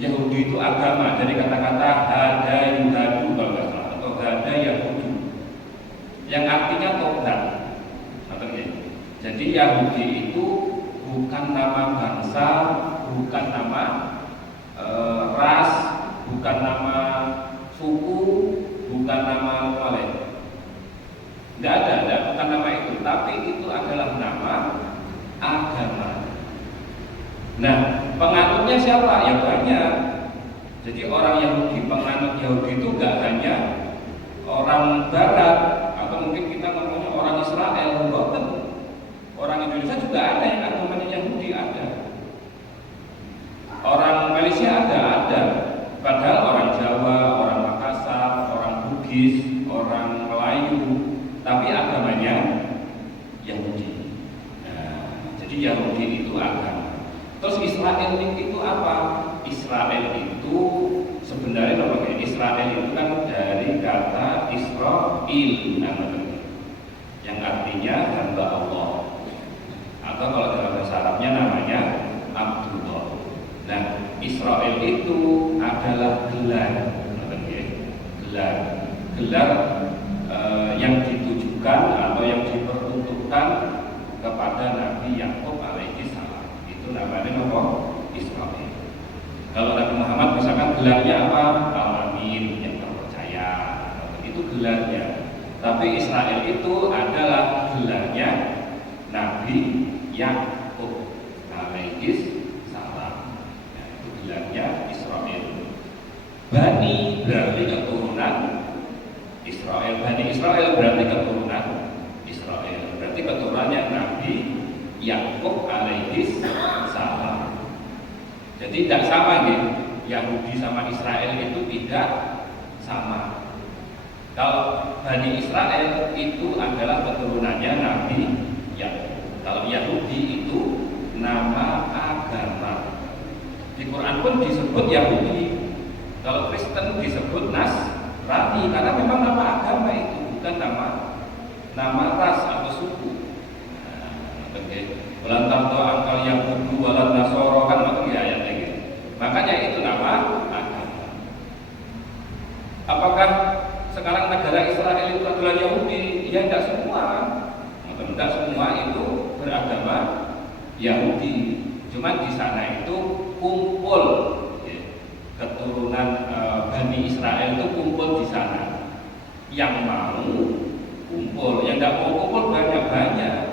Yahudi itu agama, dari kata-kata hada yuhadu kalau nggak salah, atau hada yahudu, yang artinya tobat. Jadi Yahudi itu bukan nama bangsa, bukan nama ras, bukan nama suku, bukan nama apa lain. Tidak ada, bukan nama itu, tapi itu adalah nama agama. Nah, penganutnya siapa? Ya banyak. Jadi orang Yahudi, penganut Yahudi itu gak hanya orang Barat, atau mungkin kita ngomongnya orang Israel, bukan. Orang Indonesia juga ada yang agamanya Yahudi, ada. Orang Malaysia ada. Padahal orang Jawa, orang Makassar, orang Bugis, orang Melayu, tapi agamanya Yahudi. Nah, jadi Yahudi itu agama. Terus Israel itu apa? Israel itu sebenarnya namanya Israel itu kan dari kata Israel namanya, yang artinya hamba Allah, atau kalau dalam bahasa Arabnya namanya Abdullah. Nah, Israel itu adalah gelar yang ditujukan atau yang diperuntukkan kepada Nabi Yakub alaihi salam. Itu namanya apa? Israel. Kalau Nabi Muhammad misalkan gelarnya apa? Al-Amin, yang terpercaya. Itu gelarnya. Tapi Israel itu adalah gelarnya Nabi Yakub alaihi salam. Nah, itu gelarnya Israel. Bani berarti keturunan Israel. Bani Israel berarti keturunan Israel. Berarti keturunannya Nabi Yakub alaihi salam. Jadi tidak sama gitu. Yahudi sama Israel itu tidak sama. Kalau Bani Israel itu adalah keturunannya Nabi Yakub. Kalau Yahudi itu nama agama. Di Quran pun disebut Yahudi. Kalau Kristen disebut Nasrani, karena memang nama agama itu, bukan nama ras atau suku. Belantar doa angkal Yahudi walan Nasoro kan makanya ayatnya gitu. Makanya itu nama agama. Apakah sekarang negara Israel itu adalah Yahudi? Ya tidak semua. Tidak semua itu beragama Yahudi. Cuma di sana itu kumpul keturunan Bani Israel itu kumpul di sana. Yang mau kumpul, yang tidak mau kumpul banyak.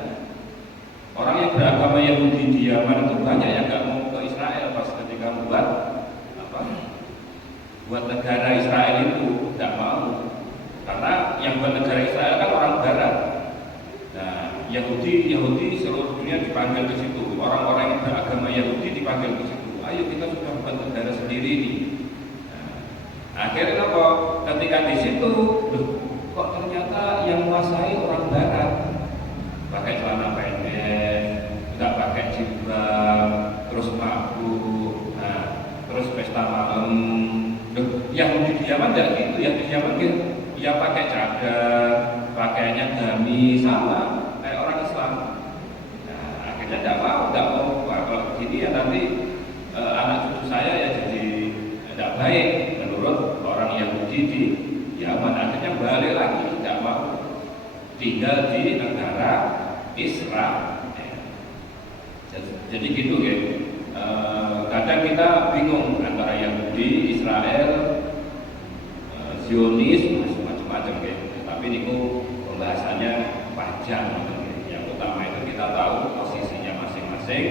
Orang yang beragama Yahudi di Yaman itu banyak yang nggak mau ke Israel pas ketika buat negara Israel itu tidak mau, karena yang buat negara Israel kan orang Barat. Nah, Yahudi seluruh dunia dipanggil ke situ. Orang-orang yang beragama Yahudi dipanggil ke situ. Ayo kita sudah buat negara sendiri ini. Nah, akhirnya apa? Ketika di situ, kok ternyata yang menguasai orang Barat. Pakai celana pendek, nggak pakai jilbab, terus mabuk, terus pesta malam. Yang di Yaman nggak gitu, yang di Yaman ya pakai cadar, pakaiannya gamis sama kayak orang Islam. Nah, akhirnya nggak mau kalau begini ya nanti anak cucu saya ya jadi tidak baik menurut orang Yahudi di Yaman. Akhirnya balik lagi, tidak mau tinggal di negara Israel. Jadi gitu ya. Kadang kita bingung antara Yahudi, Israel, Zionis, macam-macam ya. Tapi ini pembahasannya panjang. Yang utama itu kita tahu posisinya masing-masing,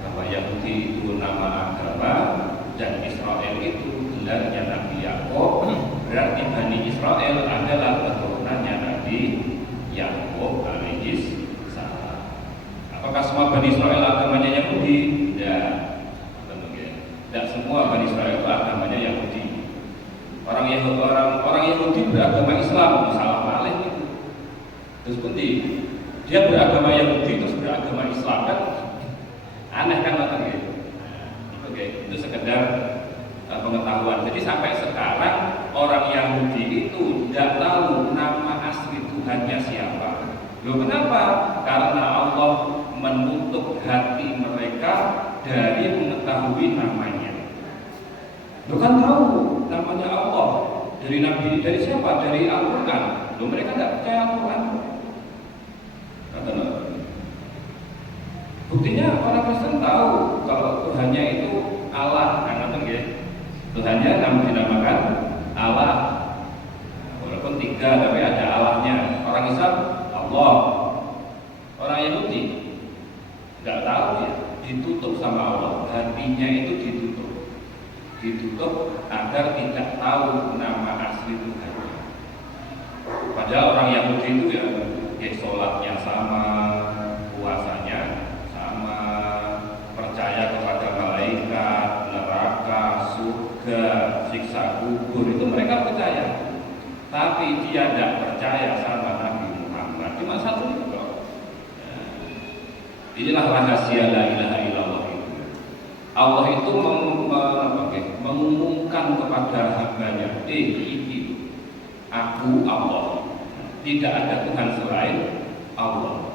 bahwa Yahudi itu nama agama dan Israel itu gelarnya Nabi Yakub. Berarti Bani Israel adalah keturunannya Nabi Yakub alaihi salam. Apakah semua Bani Israel agamanya Yahudi? Tidak semua Bani Israel itu agamanya Yahudi. Orang Yahudi beragama Islam, salah malih itu. Terus penting, dia beragama Yahudi terus beragama Islam kan aneh kan gitu. Itu sekedar pengetahuan. Jadi sampai sekarang orang Yahudi itu tidak tahu nama asli Tuhannya siapa. Loh kenapa? Karena Allah menutup hati mereka dari mengetahui namanya. Lo kan tahu namanya Allah dari Nabi, dari siapa? Dari Al-Quran. Lo mereka tidak percaya Al-Quran. Kata Nabi. Buktinya orang Kristen tahu kalau Tuhannya itu Allah, kan ngerti ya? Tuhannya dinamakan Allah. Walaupun tiga, tapi ada Allahnya. Orang Islam Allah. Orang Yahudi nggak tahu ya, ditutup sama Allah. Hatinya itu ditutup agar tidak tahu nama asli Tuhan. Padahal orang Yahudi itu ya sholatnya sama, puasanya sama, percaya kepada malaikat, neraka, surga, siksa kubur, itu mereka percaya. Tapi dia tidak percaya sama Nabi Muhammad. Cuma satu itu kok. Inilah rahasia la ilaha illallah itu. Allah itu mengumumkan kepada hambanya, ini aku Allah. Tidak ada Tuhan selain Allah.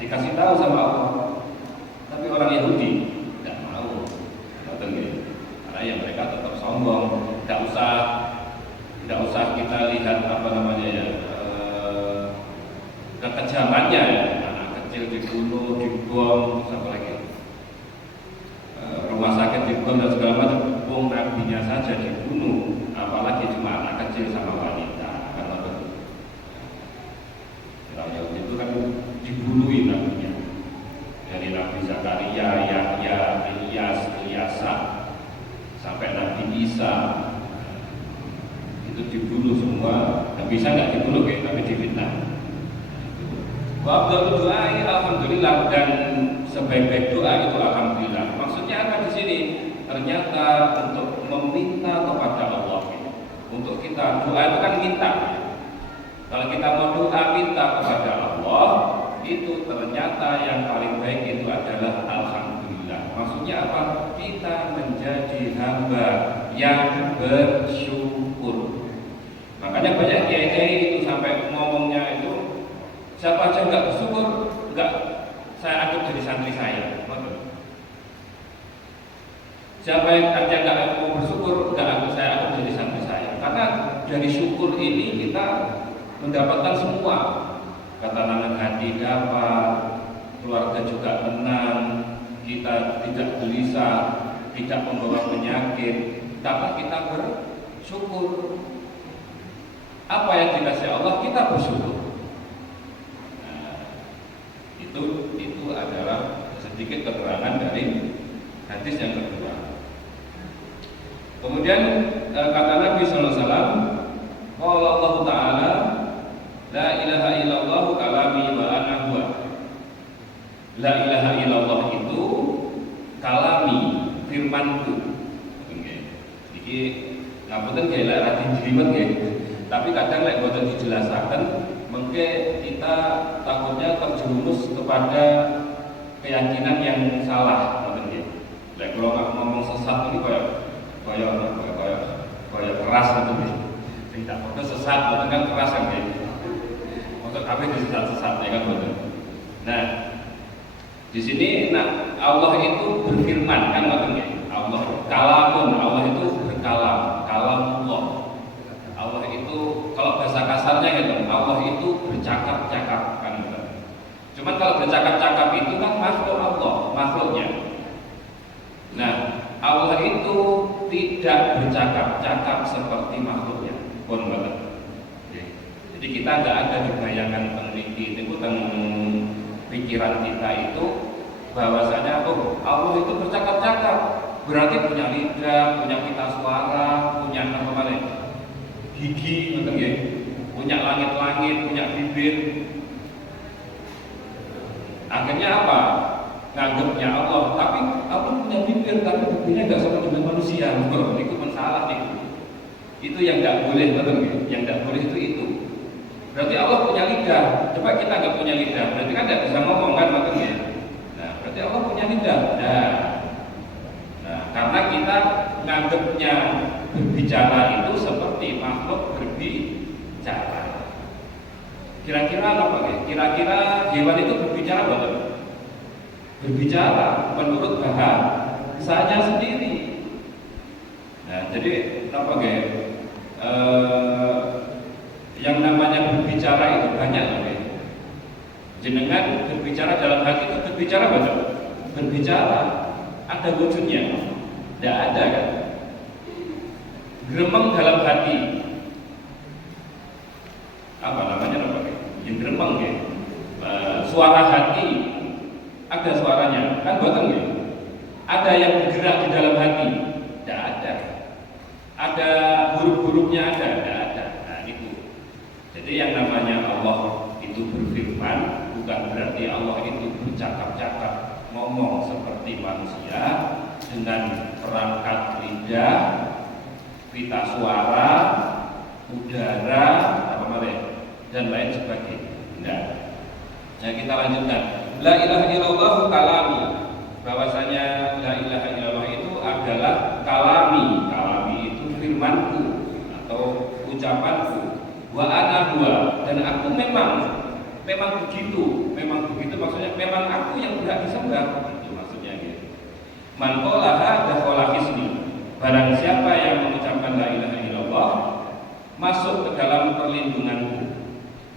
Dikasih tahu sama Allah. Tapi orang Yahudi tidak mau. Karena ya mereka tetap sombong. Tidak usah kita lihat kekejamannya ya. Anak kecil dibunuh, dibom, apa lagi? Rumah sakit dibom dan segala macam. Nabinya saja dibunuh, apalagi cuma anak kecil sama wanita. Karena itu kan dibunuhin nabinya. Dari Nabi Zakaria, Yahya, Ilyasa, sampai Nabi Isa. Itu dibunuh semua. Nabi Isa nggak dibunuh ya, tapi difitnah. Wa afdhalud du'ai alhamdulillah, dan sebaik-baik doa itu alhamdulillah. Maksudnya apa di sini? Ternyata untuk meminta kepada Allah, untuk kita doa itu kan minta. Kalau kita mau doa minta kepada Allah, itu ternyata yang paling baik itu adalah alhamdulillah. Maksudnya apa? Kita menjadi hamba yang bersyukur. Makanya banyak kiai-kiai itu sampai ngomongnya itu, siapa aja nggak bersyukur, nggak saya anggap jadi santri saya. Siapa yang aja nggak mau bersyukur, nggak saya anggap jadi santri saya. Karena dari syukur ini kita mendapatkan semua. Ketenangan hati dapat, keluarga juga tenang, kita tidak gelisah, tidak membawa penyakit, karena kita bersyukur. Apa yang dikasih Allah kita bersyukur. Nah, itu adalah sedikit keterangan dari hadis yang kedua. Kemudian kata Nabi sallallahu alaihi wasallam, qala Allah Ta'ala, la ilaha illallah kalami wa ana huwa. La ilaha illallah itu kalami, firmanku. Iki ngapunten nggih lek ra dijlimet nggih. Tapi kadang lek boten dijelasaken, mengke kita takutnya terjerumus kepada keyakinan yang salah, ngoten nggih. Lek kula ngomong sesat iki kaya keras gitu nggih. Sing tak foto sesat, boten kan keras kan nggih. Maksud kabeh disesat-sesat ya kan boten. Nah, di sini Allah itu berfirman kan ngoten nggih. Allah kalamun, Allah itu berkalam, kalamullah. Allah itu kalau bahasa kasarnya gitu, Allah itu bercakap-cakap kan gitu. Cuman kalau bercakap-cakap itu kan makhluk Allah, makhluknya. Nah, Allah itu tidak bercakap-cakap seperti makhluknya. Pun banget. Jadi kita nggak ada di bayangan peneliti itu tentang pikiran kita itu bahwasanya Allah itu bercakap-cakap, berarti punya lidah, punya pita suara, punya apa namanya? Gigi, betul ya? Punya langit-langit, punya bibir. Akhirnya apa? Nganggapnya Allah, tapi Allah punya bibir, tapi bibirnya nggak sama dengan manusia. Itu masalah itu. Itu yang nggak boleh, betul ya? Yang nggak boleh itu. Berarti Allah punya lidah. Coba kita nggak punya lidah, berarti kan nggak bisa ngomong kan, betul ya? Nah, berarti Allah punya lidah. Nah, karena kita nganggapnya berbicara itu seperti makhluk berbicara. Kira-kira apa ya? Kira-kira hewan itu berbicara betul? Berbicara menurut bahasanya sendiri. Nah, jadi apa guys? Yang namanya berbicara itu banyak loh guys. Jenengan berbicara dalam hati itu berbicara apa? Berbicara ada wujudnya? Tidak ada kan? Gremeng dalam hati apa namanya yang gremeng ya? Suara hati ada suaranya kan buatan ya? Ada yang bergerak di dalam hati? Tidak ada. Ada huruf-hurufnya ada? Tidak ada. Nah itu. Jadi yang namanya Allah itu berfirman bukan berarti Allah itu bercakap-cakap ngomong seperti manusia dengan perangkat lidah, pita suara, udara, apa namanya, dan lain sebagainya. Nah, nah kita lanjutkan. La ilaha illallah kalami. Bahwasanya la ilaha illallah itu adalah kalami. Kalami itu firmanku atau ucapanku. Wa ana huwa, dan aku memang begitu maksudnya memang aku yang berhak disembah, itu maksudnya gitu. Man qalaha dakhala hisni, barang siapa yang mengucapkan la ilaha illallah masuk ke dalam perlindunganku.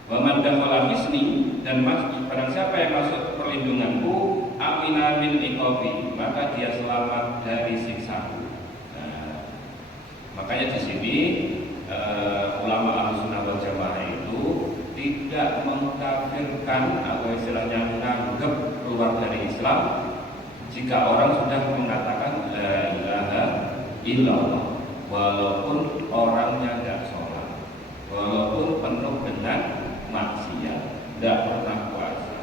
Wa man dakhala hisni, dan barang siapa yang masuk ke perlindunganku amina min iqabi, maka dia selamat dari siksaku. Nah, makanya di sini ulama Ahlussunnah wal Jamaah itu tidak mengkafirkan atau istilahnya menganggap keluar dari Islam jika orang sudah mengatakan la ilaha illallah, walaupun orangnya tidak sholat, walaupun penuh dengan maksiat, tidak pernah puasa,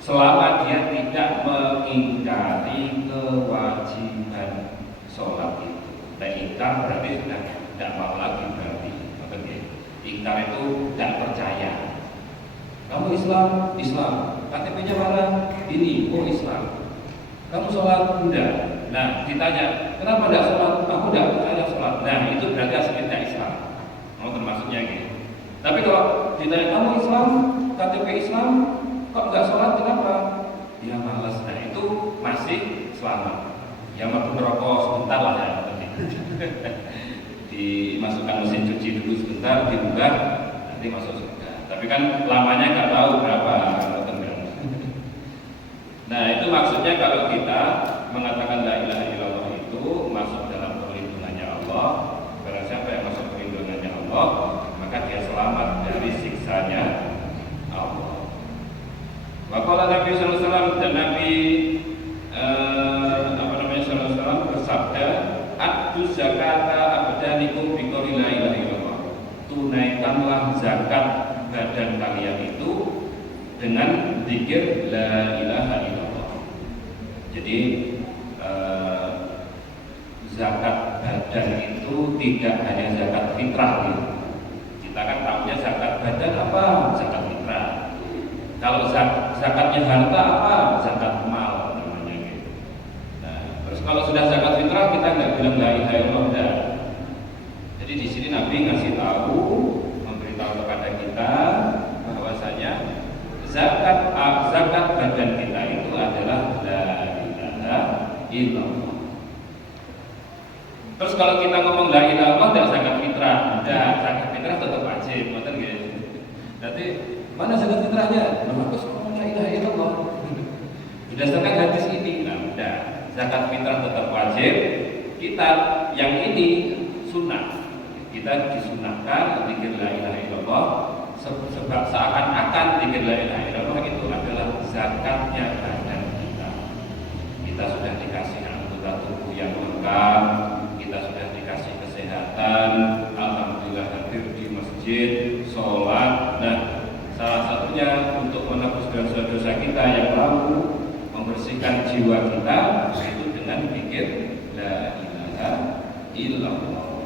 selama dia tidak mengingkari kewajiban sholat itu. Dan ingkar berarti sudah tidak mau lagi berarti. Ingkar itu tidak percaya. Kamu Islam, KTP-nya mana? Ini, oh Islam. Kamu sholat? Enggak. Nah, ditanya, kenapa tidak sholat? Aku tidak percaya sholat. Nah, itu berarti aslinya tidak Islam. Mau termasuknya gitu. Tapi kalau ditanya, kamu Islam, KTP Islam, kok nggak sholat? Kenapa? Ya malas. Nah, itu masih selamat. Ya mampu merokok sebentar lah ya. Dimasukkan mesin cuci dulu sebentar, dibuka, nanti masuk surga. Tapi kan lamanya nggak tahu berapa. Nah itu maksudnya kalau kita mengatakan la ilaha illallah itu masuk dalam perlindungannya Allah. Barang siapa yang masuk perlindungannya Allah, maka dia selamat dari siksanya Allah. Waqala Nabi sallallahu alaihi wasallam, dan Nabi sallallahu alaihi wasallam bersabda, "Addu zakata abdanikum bi qouli la ilaha illallah." Tunaikanlah zakat badan kalian itu dengan zikir la ilaha illallah. Jadi zakat badan itu tidak hanya zakat fitrah gitu. Kita kan tahunya zakat badan apa? Zakat fitrah. Kalau zakatnya harta apa? Zakat mal namanya gitu. Nah, terus kalau sudah zakat fitrah kita nggak bilang la ilaha illallah. Jadi di sini Nabi ngasih tahu, memberitahu kepada kita bahwasanya zakat badan kita itu adalah la ilaha illallah. Terus kalau kita ngomong la ilaha illallah tidak zakat fitrah, tidak, zakat fitrah tetap wajib, betul nggak? Berarti mana zakat fitrahnya? Bagus ngomong la ilaha illallah. Berdasarkan hadis ini, nah udah, zakat fitrah tetap wajib. Kita yang ini sunnah. Kita disunahkan zikir la ilaha illallah, sebab seakan-akan zikir la ilaha illallah itu adalah zakatnya badan kita. Kita sudah dikasih anggota tubuh yang lengkap, kita sudah dikasih kesehatan, alhamdulillah hadir di masjid, sholat. Nah, salah satunya untuk menebus dosa-dosa kita yang lalu, membersihkan jiwa kita itu dengan zikir la ilaha illallah.